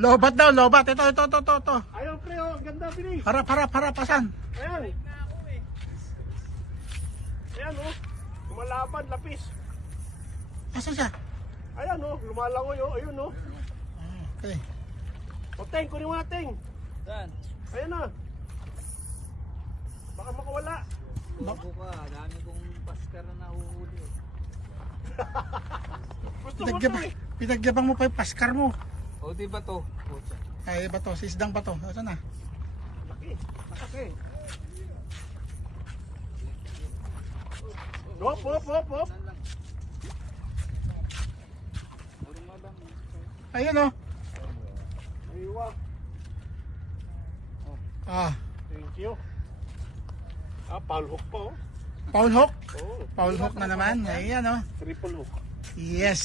Lobat daw, lobat. Ito. Ayun, pre, oh. Ganda, Pili. Harap, pasan. Ayan. Ayan, oh. Lumalaban, lapis. Asan siya? Ayan, oh. Lumalangoy, oh. Ayun, oh. Okay. O, Teng, kunin mo na, Teng. Saan? Ayan na. Baka makawala. Bago ka, dami kong paskar na nahuhuli. Gusto mo to, eh. Pinagyabang mo pa yung paskar mo. O, di ba to? Ay, ba to? Sisdang pa to. Asan na? Laki. Laki. Hop. Ayun oh. Aywa. Ah, Thank you. Paul hook pa, oh. Paul Hook. Oh. Paul Hook na naman. Ayan oh. Triple hook. Yes.